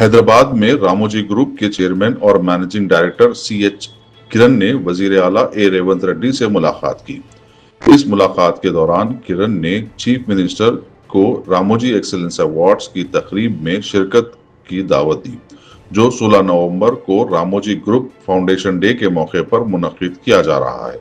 हैदराबाद में रामोजी ग्रुप के चेयरमैन और मैनेजिंग डायरेक्टर CH किरण ने वजीर आला ए रेवंत रेड्डी से मुलाकात की। इस मुलाकात के दौरान किरण ने चीफ मिनिस्टर को रामोजी एक्सीलेंस अवार्ड्स की तकरीब में शिरकत की दावत दी, जो 16 नवंबर को रामोजी ग्रुप फाउंडेशन डे के मौके पर मुनक्किद किया जा रहा है।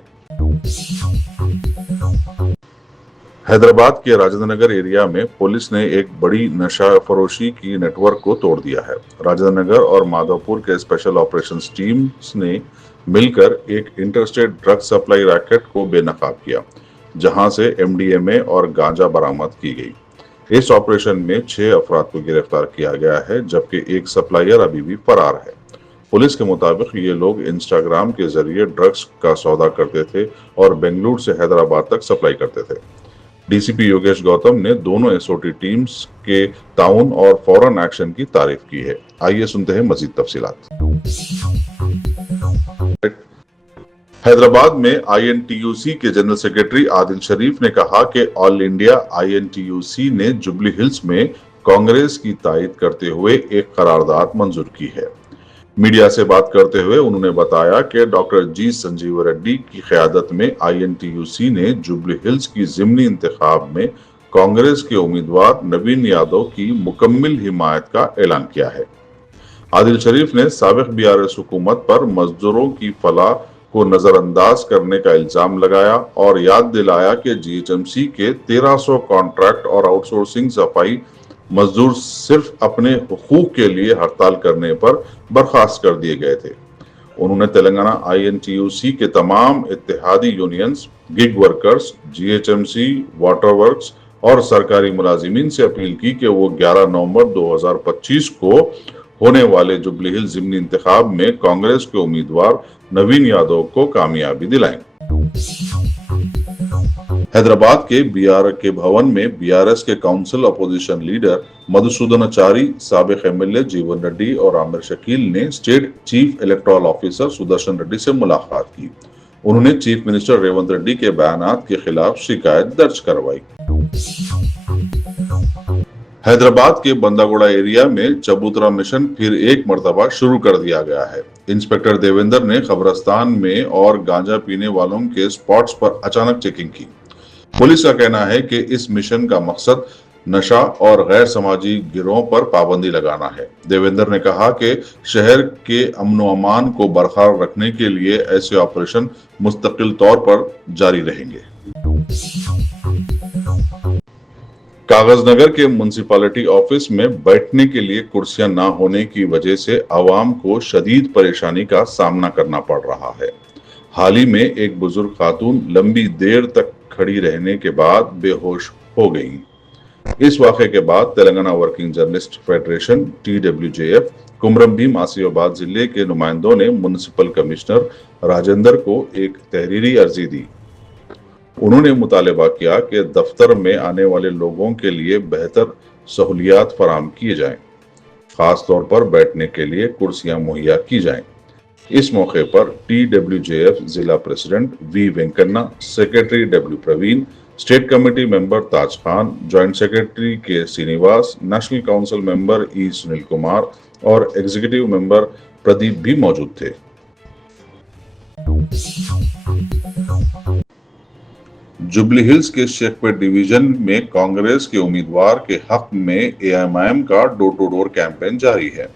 हैदराबाद के राजेंद्र नगर एरिया में पुलिस ने एक बड़ी नशा फरोशी की नेटवर्क को तोड़ दिया है। राजेंद्र नगर और माधवपुर के स्पेशल ऑपरेशंस टीम्स ने मिलकर एक इंटरस्टेट ड्रग सप्लाई रैकेट को बेनकाब किया, जहां से MDMA और गांजा बरामद की गई। इस ऑपरेशन में 6 अफराद को गिरफ्तार किया गया है, जबकि एक सप्लायर अभी भी फरार है। पुलिस के मुताबिक ये लोग इंस्टाग्राम के जरिए ड्रग्स का सौदा करते थे और बेंगलुरु से हैदराबाद तक सप्लाई करते थे। DCP योगेश गौतम ने दोनों SOT टीम्स के ताउन और फौरन एक्शन की तारीफ की है। आइए सुनते हैं मजीद तफसीलात। हैदराबाद में INTUC के जनरल सेक्रेटरी आदिल शरीफ ने कहा कि ऑल इंडिया INTUC ने जुबली हिल्स में कांग्रेस की तायद करते हुए एक करारदाद मंजूर की है। मीडिया से बात करते हुए उन्होंने बताया कि डॉक्टर G संजीव रेड्डी की क़यादत में INTUC ने जुबली हिल्स की ज़िमनी इंतखाब में कांग्रेस के उम्मीदवार नवीन यादव की मुकम्मल हिमायत का ऐलान किया है। आदिल शरीफ ने साबिक BRS हुकूमत पर मजदूरों की फलाह को नजरअंदाज करने का इल्जाम लगाया और याद दिलाया कि GHMC के 1300 कॉन्ट्रैक्ट और आउटसोर्सिंग सफाई मजदूर सिर्फ अपने हुकूक के लिए हड़ताल करने पर बर्खास्त कर दिए गए थे। उन्होंने तेलंगाना INTUC के तमाम इत्तेहादी unions, gig workers, GHMC, water works और सरकारी मुलाजिमीन से अपील की कि वो 11 नवंबर 2025 को होने वाले जुबली हिल्स ज़िमनी इंतखाब में कांग्रेस के उम्मीदवार नवीन यादव को कामयाबी दिलाएं। हैदराबाद के BR के भवन में BRS के काउंसिल अपोजिशन लीडर मधुसूदनाचारी, साबिक MLA जीवन रेड्डी और आमिर शकील ने state chief electoral officer Sudarshan Reddy से मुलाकात की। उन्होंने चीफ मिनिस्टर रेवंत रेड्डी के बयानात के खिलाफ शिकायत दर्ज करवाई। हैदराबाद के बंदागोड़ा एरिया में चबूतरा मिशन फिर एक मर्तबा शुरू कर दिया गया है। इंस्पेक्टर देवेंद्र ने कब्रिस्तान में और गांजा पीने वालों के स्पॉट्स पर अचानक चेकिंग की। पुलिस का कहना है कि इस मिशन का मकसद नशा और गैर समाजी गिरोहों पर पाबंदी लगाना है। देवेंद्र ने कहा कि शहर के अमन व अमान को बरकरार रखने के लिए ऐसे ऑपरेशन मुस्तकिल तौर पर जारी रहेंगे। कागजनगर के म्युनिसिपैलिटी ऑफिस में बैठने के लिए कुर्सियां ना होने की वजह से आवाम को शदीद परेशानी का सामना करना पड़ रहा है। हाल ही में एक बुजुर्ग खातून लंबी देर तक खड़ी रहने के बाद बेहोश हो गई। इस वाक़े के बाद Telangana working journalist federation TWJF Komaram Bheem Asifabad जिले के नुमाइंदों ने म्युनिसिपल कमिश्नर राजेंद्र को एक तहरीरी अर्जी दी। उन्होंने मुतालबा किया कि दफ्तर में आने वाले लोगों के लिए बेहतर सहूलियात फराहम किए जाएं, खास तौर पर बैठने के लिए कुर्सियां मुहैया की जाएं। इस मौके पर TWJF जिला president V Venkanna, secretary W Praveen, state committee member Taj Khan, joint secretary K Srinivas, national council member E Sunil Kumar और एग्जीक्यूटिव मेंबर प्रदीप भी मौजूद थे। जुबली हिल्स के शेखपेट डिवीजन में कांग्रेस के उम्मीदवार के हक में AIMIM का डोर टू डोर कैंपेन जारी है।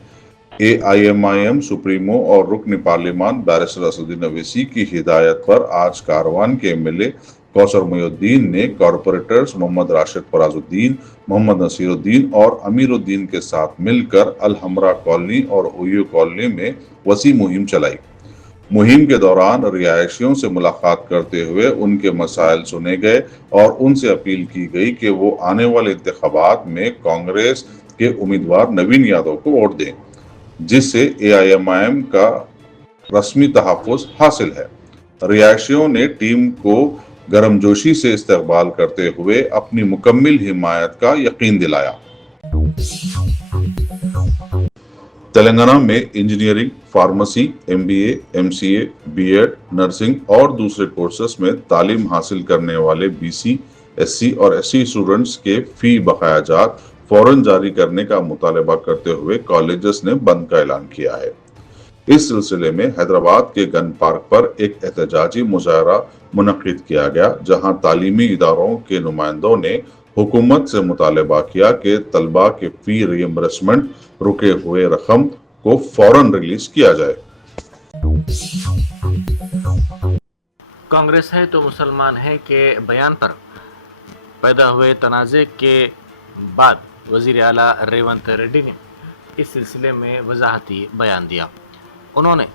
AIMIM सुप्रीमो और रुकन पार्लिमान बैरिस्टर असदुद्दीन अवैसी की हिदायत पर आज कारवान के MLA कौसर मुहिउद्दीन ने कॉरपोरेटर्स मोहम्मद राशिद फराजुद्दीन, मोहम्मद नसीरुद्दीन और अमीरुद्दीन के साथ मिलकर अल-हमरा कॉलोनी और OU कॉलोनी में वसी मुहिम चलाई। मुहिम के दौरान रिहायशियों से मुलाकात करते हुए उनके मसाइल सुने गए और उनसे अपील की गई कि वो आने वाले इंतखाबात में कांग्रेस के उम्मीदवार नवीन यादव को वोट दें, जिससे AIMIM का रस्मी तहफ़्फ़ुज़ हासिल है। रिहायशियों ने टीम को गर्मजोशी से इस्तकबाल करते हुए अपनी मुकम्मल हिमायत का यकीन दिलाया। तेलंगाना में engineering, pharmacy, MBA, MCA, B.Ed, nursing और दूसरे कोर्सेस में तालीम हासिल करने वाले BC, SC और SC स्टूडेंट्स के फी बकायाजात फौरन जारी करने का मुतालबा करते हुए कॉलेजेस ने बंद का ऐलान किया है। इस सिलसिले में हैदराबाद के गन पार्क पर एक एहतजाजी मुजाहरा मुनक्किद किया गया, जहां तालीमी इदारों के नुमाइंदों ने हुकूमत से मुतालबा किया कि तलबा के फी रिइंबर्समेंट रुके हुए रकम को फौरन रिलीज किया जाए। कांग्रेस है तो मुसलमान है के बयान पर पैदा हुए तनाज़े के बाद वज़ीर आला रेवंत रेड्डी ने इस सिलसिले में वजाहती बयान दिया। उन्होंने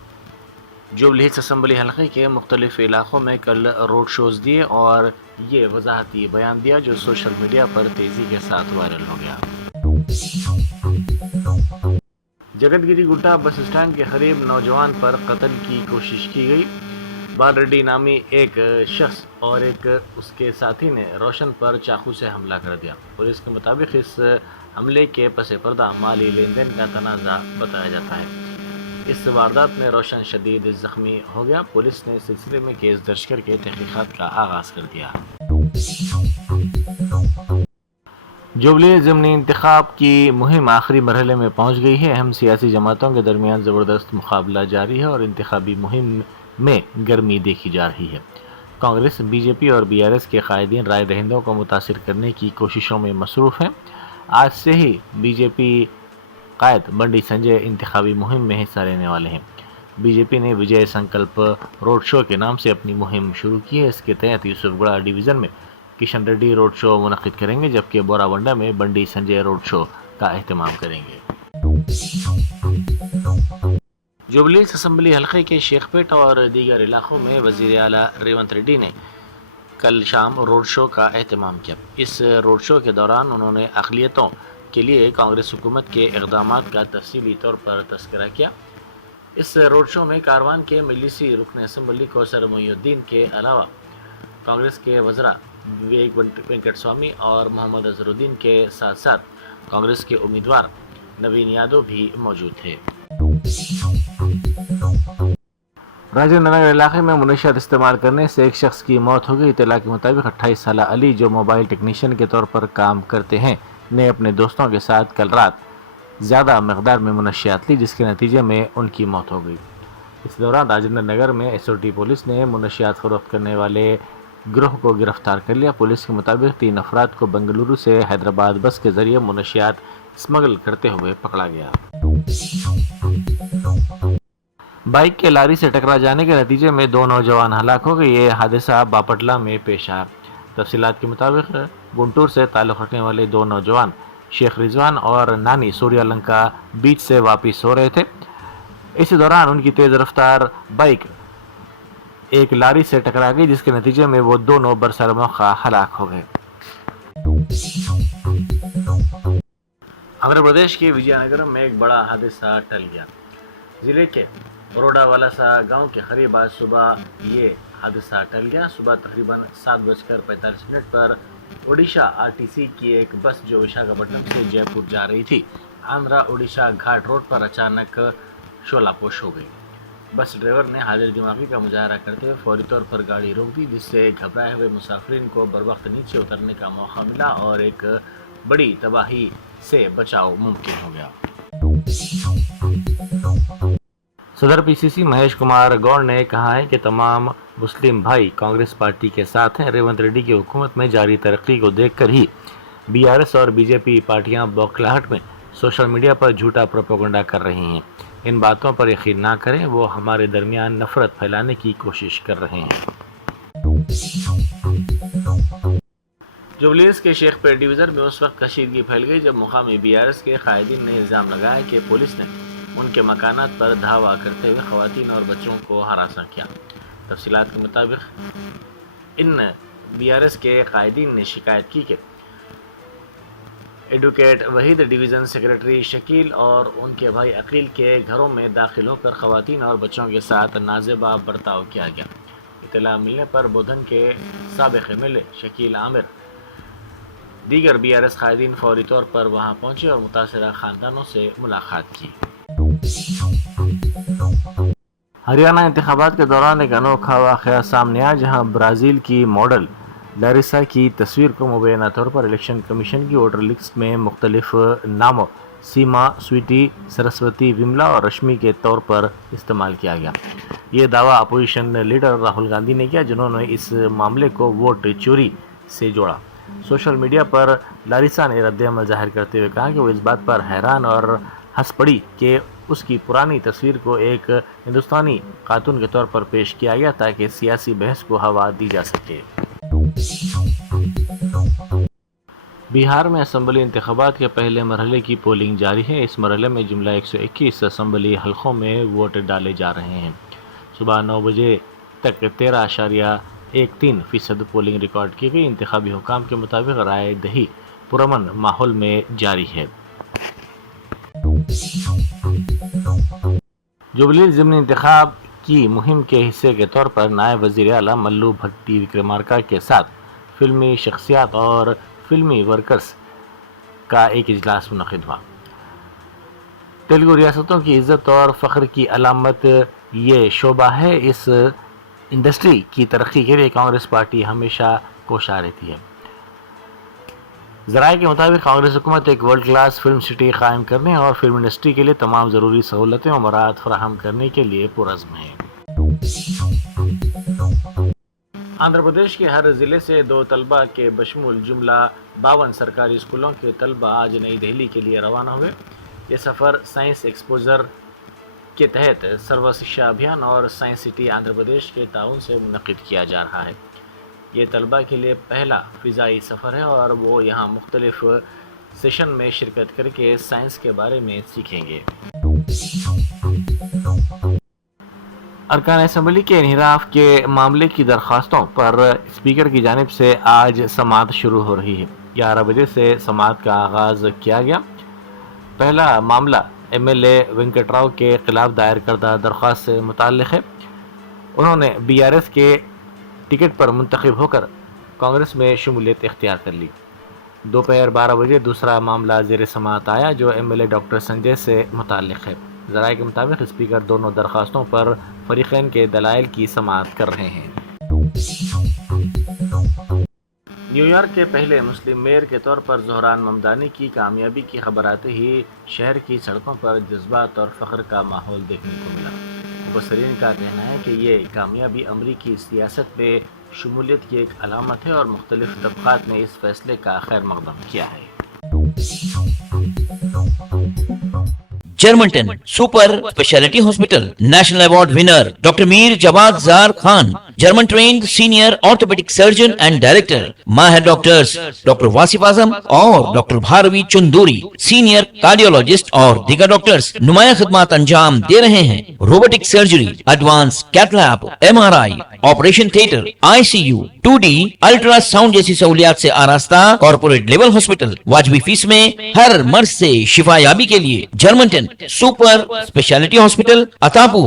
जुबली हिल्स असम्बली हलके के मुख्तलिफ इलाकों में कल रोड शोज़ दिए और ये वजाहती बयान दिया जो सोशल मीडिया पर तेज़ी के साथ वायरल हो गया। जगतगिरी गुड्डा बस स्टैंड के करीब नौजवान पर कत्ल की कोशिश की गई। बाल रेड्डी नामी एक शख्स और एक उसके साथी ने रोशन पर चाकू से हमला कर दिया। पुलिस के मुताबिक इस हमले के पस पर्दा माली लेन देन का तनाज़ा बताया जाता है। इस वारदात में रोशन शदीद जख्मी हो गया। पुलिस ने इस सिलसिले में केस दर्ज करके तहकीकात का आगाज़ कर दिया। जुबली ज़िमनी इंतखाब की मुहिम आखिरी मरहले में पहुंच गई है। अहम सियासी जमातों के दरमियान ज़बरदस्त मुकाबला जारी है और इंतखाबी मुहिम में गर्मी देखी जा रही है। कांग्रेस, बीजेपी और बीआरएस के कायदीन राय दहिंदों को मुतासिर करने की कोशिशों में मसरूफ़ हैं। आज से ही बीजेपी कायद बंडी संजय इंतखाबी मुहिम में हिस्सा लेने वाले हैं। बीजेपी ने विजय संकल्प रोड शो के नाम से अपनी मुहिम शुरू की है। इसके तहत यूसुफगढ़ा डिवीज़न में किशन रेड्डी रोड शो मुनक्किद करेंगे, जबकि बोरावंडा में बंडी संजय रोड शो का एहतमाम करेंगे। जुबली हिल्स असम्बली हलके के शेखपेट और दीगर इलाकों में वज़ीर आला रेवंत रेड्डी ने कल शाम रोड शो का एहतमाम किया। इस रोड शो के दौरान उन्होंने अक़लियतों के लिए कांग्रेस हुकूमत के इक़दामात का तफसीली तौर पर तज़किरा किया। इस रोड शो में कारवान के मजलिसी रुकन असम्बली कौसर मोइनुद्दीन के अलावा कांग्रेस के वज़रा विवेक वेंकट स्वामी और मोहम्मद अजहरुद्दीन के साथ साथ कांग्रेस के उम्मीदवार नवीन यादव भी मौजूद थे। राजेंद्र नगर इलाके में मुनशियात इस्तेमाल करने से एक शख्स की मौत हो गई। इत्तला के मुताबिक 28 साल अली, जो मोबाइल टेक्नीशियन के तौर पर काम करते हैं, ने अपने दोस्तों के साथ कल रात ज़्यादा मकदार में मुनशियात ली, जिसके नतीजे में उनकी मौत हो गई। इस दौरान राजेंद्र नगर में एसओटी पुलिस ने मुनशियात फरोख्त करने वाले गिरोह को गिरफ्तार कर लिया। पुलिस के मुताबिक 3 अफराद को बेंगलुरु से हैदराबाद बस के जरिए मुनशियात स्मगल करते हुए पकड़ा गया। बाइक के लारी से टकरा जाने के नतीजे में 2 नौजवान हलाक हो गए। ये हादसा बापटला में पेश आया। तफसीलात के मुताबिक गुंटूर से ताल्लुक़ रखने वाले 2 नौजवान शेख रिजवान और नानी सूर्यालंका बीच से वापस हो रहे थे। इसी दौरान उनकी तेज़ रफ्तार बाइक एक लारी से टकरा गई, जिसके नतीजे में वो दोनों बरसर मौका हलाक हो गए। आंध्र प्रदेश के विजयनगर में एक बड़ा हादसा टल गया। ज़िले के बरोडावालासा गांव के करीब आज सुबह ये हादसा टल गया। सुबह तकरीबन 7:45 पर ओडिशा आरटीसी की एक बस जो विशाखापट्टनम से जयपुर जा रही थी, आंध्रा ओडिशा घाट रोड पर अचानक शोलापोश हो गई। बस ड्राइवर ने हाजिर दिमागी का मुजाहरा करते हुए फौरी तौर पर गाड़ी रोक दी, जिससे घबराए हुए मुसाफिरीन को बरवक्त नीचे उतरने का मौका मिला और एक बड़ी तबाही से बचाव मुमकिन हो गया। सदर पीसीसी महेश कुमार गौड़ ने कहा है कि तमाम मुस्लिम भाई कांग्रेस पार्टी के साथ हैं। रेवंत रेड्डी की हुकूमत में जारी तरक्की को देखकर ही बीआरएस और बीजेपी पार्टियां बौखलाहट में सोशल मीडिया पर झूठा प्रोपेगेंडा कर रही हैं। इन बातों पर यकीन ना करें, वो हमारे दरमियान नफरत फैलाने की कोशिश कर रहे हैं। जुबली हिल्स के शेखपेट डिवीज़न में उस वक्त कशीदगी फैल गई जब मुकामी बीआरएस के कायदीन ने इल्ज़ाम लगाया कि पुलिस ने उनके मकानात पर धावा करते हुए ख़वातीन और बच्चों को हरासा किया। तफसीलात के मुताबिक इन बीआरएस के कायदीन ने शिकायत की कि advocate Waheed, division secretary Shakeel और उनके भाई अकील के घरों में दाखिल होकर ख़वातीन और बच्चों के साथ नाजेबा बर्ताव किया गया। इत्तला मिलने पर बोधन के साबिक़ एमएलए शकील आमिर दीगर बीआरएस कायदीन फौरी तौर पर वहां पहुंचे और मुतासरा ख़ानदानों से मुलाकात की। हरियाणा इंतखाबात के दौरान एक अनोखा वाक़या सामने आया, जहां ब्राज़ील की मॉडल लारिसा की तस्वीर को मुबैना तौर पर इलेक्शन कमीशन की वोटर लिस्ट में मुख्तलिफ नामों सीमा, स्वीटी, सरस्वती, विमला और रश्मि के तौर पर इस्तेमाल किया गया। ये दावा अपोजिशन लीडर राहुल गांधी ने किया, जिन्होंने इस मामले को वोट चोरी से जोड़ा। सोशल मीडिया पर लारिसा ने रद्द-ए-अमल जाहिर करते हुए कहा कि वो इस बात पर हैरान और हंस पड़ी कि उसकी पुरानी तस्वीर को एक हिंदुस्तानी खातून के तौर पर पेश किया गया ताकि सियासी बहस को हवा दी जा सके। बिहार में असम्बली इंतखाबात के पहले मरहले की पोलिंग जारी है। इस मरहले में जुमला 121 असम्बली हलकों में वोट डाले जा रहे हैं। सुबह 9 बजे तक 13.13% पोलिंग रिकॉर्ड की गई। इंतखाबी हुकाम के मुताबिक राय दही पुरअमन माहौल में जारी है। जुबली ज़िमनी इंतखाब की मुहिम के हिस्से के तौर पर नायब वज़ीर आला मल्लू भट्टी विक्रमार्का के साथ फिल्मी शख्सियात और फिल्मी वर्कर्स का एक इजलास मुनक़िद हुआ। तेलुगु रियासतों की इज़्ज़त और फ़ख्र की अलामत ये शोबा है। इस इंडस्ट्री की तरक्की के लिए कांग्रेस पार्टी हमेशा कोशा रहती है। ज़राए के मुताबिक कांग्रेस हुकूमत एक वर्ल्ड क्लास फिल्म सिटी कायम करने और फिल्म इंडस्ट्री के लिए तमाम ज़रूरी सहूलतें और मराहत फराहम करने के लिए पुरज़्म है। आंध्र प्रदेश के हर ज़िले से 2 तलबा के बशमूल जुमला 52 सरकारी स्कूलों के तलबा आज नई दिल्ली के लिए रवाना हुए। ये सफ़र साइंस एक्सपोजर के तहत सर्व शिक्षा अभियान और साइंस सिटी आंध्र प्रदेश के ताउन से मुनक़िद किया जा रहा है। ये तलबा के लिए पहला फ़िज़ाई सफ़र है और वो यहाँ मुख्तलिफ सेशन में शिरकत करके साइंस के बारे में सीखेंगे। अरकान असम्बली के इन्हिराफ के मामले की दरख्वास्तों पर स्पीकर की जानिब से आज समाअत शुरू हो रही है। 11 बजे से समाअत का आगाज़ किया गया। पहला मामला MLA वेंकटराव के खिलाफ दायर करदा दरख्वास्त से मुताल्लिक़ है। उन्होंने BRS के टिकट पर मुंतखब होकर कांग्रेस में शमूलियत इख्तियार कर ली। दोपहर 12 बजे दूसरा मामला ज़ेर समाअत आया जो MLA डॉक्टर संजय से मुताल्लिक़ है। ज़राए के मुताबिक स्पीकर दोनों दरख्वास्तों पर फरीक़ैन के दलाइल की समाअत कर रहे हैं। न्यूयॉर्क के पहले मुस्लिम मेयर के तौर पर ज़ोहरान ममदानी की कामयाबी की खबर आते ही शहर की सड़कों पर जज्बात और फ़ख्र का माहौल देखने को मिला। मुबस्सिरीन का कहना है कि ये कामयाबी अमरीकी सियासत में शमूलियत की एक अलामत है और मुख्तलिफ तबक़ात ने इस फैसले का खैर मक़दम किया है। जर्मनटन super speciality hospital national award winner doctor Mir Jawad Jar Khan, German trained senior orthopedic surgeon and director, माहिर डॉक्टर्स डॉक्टर वासिफ आजम और doctor Bharvi Chanduri, senior cardiologist और दीगर डॉक्टर्स नुमाया खिदमत अंजाम दे रहे हैं। Robotic surgery, advance cath lab, MRI, operation theatre, ICU, 2D ultrasound जैसी सहूलियात से आरास्ता कॉर्पोरेट लेवल हॉस्पिटल। वाजबी फीस में हर मर्ज से शिफायाबी के लिए Germanton super speciality hospital, Attapur,